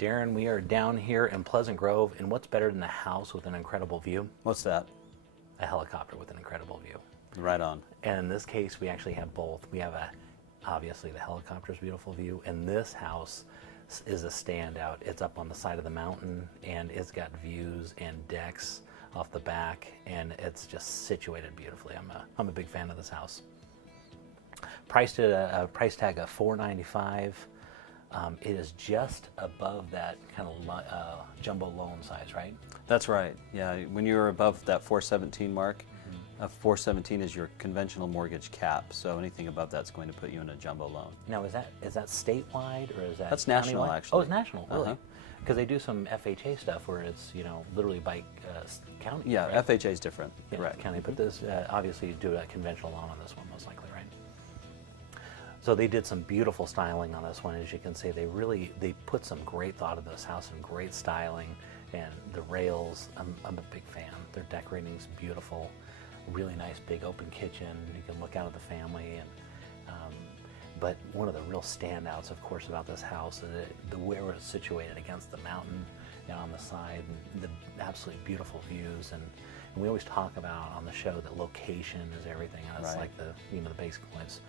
Darren, we are down here in Pleasant Grove, and what's better than a house with an incredible view? What's that? A helicopter with an incredible view. Right on. And in this case, we actually have both. We have obviously the helicopter's beautiful view, and this house is a standout. It's up on the side of the mountain, and it's got views and decks off the back, and it's just situated beautifully. I'm a big fan of this house. Priced at a price tag of $495. It is just above that kind of jumbo loan size, right? That's right. Yeah, when you're above that 417 mark, 417 is your conventional mortgage cap. So anything above that's going to put you in a jumbo loan. Now, is that statewide or is that That's national, countywide? actually. Oh, it's national, really? Uh-huh. Because they do some FHA stuff where it's literally by county. Yeah, right? FHA is different. Yeah, Correct. county. But this obviously you do a conventional loan on this one, most likely, right? So they did some beautiful styling on this one. As you can see, they put some great thought into this house and great styling, and the rails. I'm a big fan. Their decorating's beautiful. Really nice big open kitchen. You can look out at the family, and but one of the real standouts, of course, about this house is the where it's situated against the mountain and on the side, and the absolutely beautiful views. And we always talk about on the show that location is everything, and it's Right. like the basic points.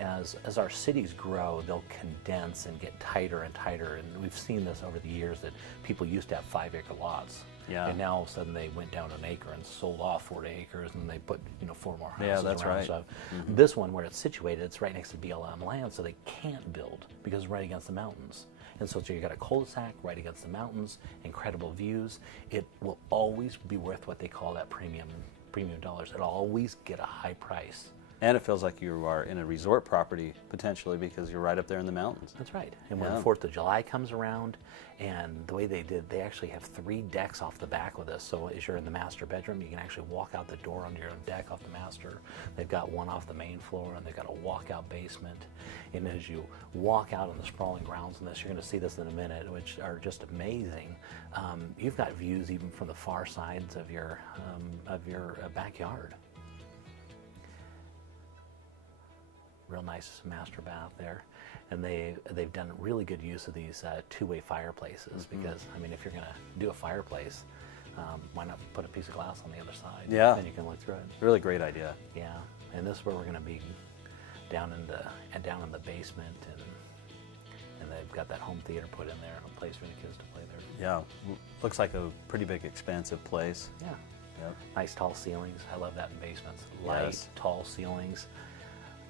As our cities grow, they'll condense and get tighter and tighter, and we've seen this over the years that people used to have 5-acre lots. Yeah. And now all of a sudden they went down to an acre and sold off 40 acres, and they put 4 more houses Yeah, that's around. right. So this one, where it's situated, it's right next to BLM land, so they can't build because it's right against the mountains. And so you got a cul-de-sac right against the mountains, incredible views. It will always be worth what they call that premium dollars. It'll always get a high price. And it feels like you are in a resort property potentially because you're right up there in the mountains. That's right. And when Yeah. 4th of July comes around, and the way they actually have 3 decks off the back with this. So as you're in the master bedroom, you can actually walk out the door onto your own deck off the master. They've got one off the main floor, and they've got a walkout basement. And as you walk out on the sprawling grounds in this, you're going to see this in a minute, which are just amazing. You've got views even from the far sides of your backyard. Real nice master bath there, and they've done really good use of these two-way fireplaces because if you're going to do a fireplace, why not put a piece of glass on the other side? Yeah. And you can look through it. Really great idea. Yeah, and this is where we're going to be down in the basement, and they've got that home theater put in there and a place for the kids to play there. Yeah, looks like a pretty big, expansive place. Yeah. Yep. Nice tall ceilings. I love that in basements. Light, Yes. tall ceilings.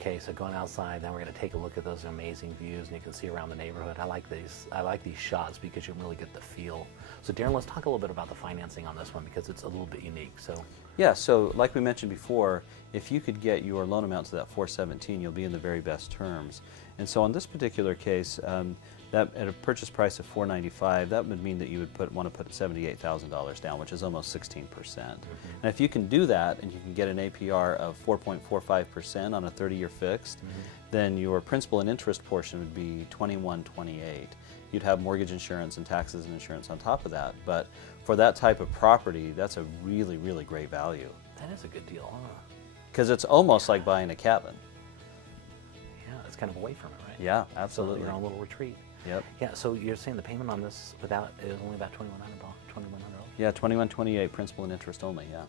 Okay, so going outside, now we're going to take a look at those amazing views, and you can see around the neighborhood. I like these shots because you can really get the feel. So Darren, let's talk a little bit about the financing on this one because it's a little bit unique. So Yeah, so like we mentioned before, if you could get your loan amount to that 417, you'll be in the very best terms. And so on this particular case, that at a purchase price of $495, that would mean that you would want to put $78,000 down, which is almost 16%. And if you can do that, and you can get an APR of 4.45% on a 30-year fixed, then your principal and interest portion would be $2128. You'd have mortgage insurance and taxes and insurance on top of that. But for that type of property, that's a really, really great value. that is a good deal, huh? Because it's almost like buying a cabin. Yeah, it's kind of away from it, right? Yeah, So absolutely. your own little retreat. Yep. Yeah, so you're saying the payment on this is only about $2,100? Yeah, 2128 principal and interest only, yeah.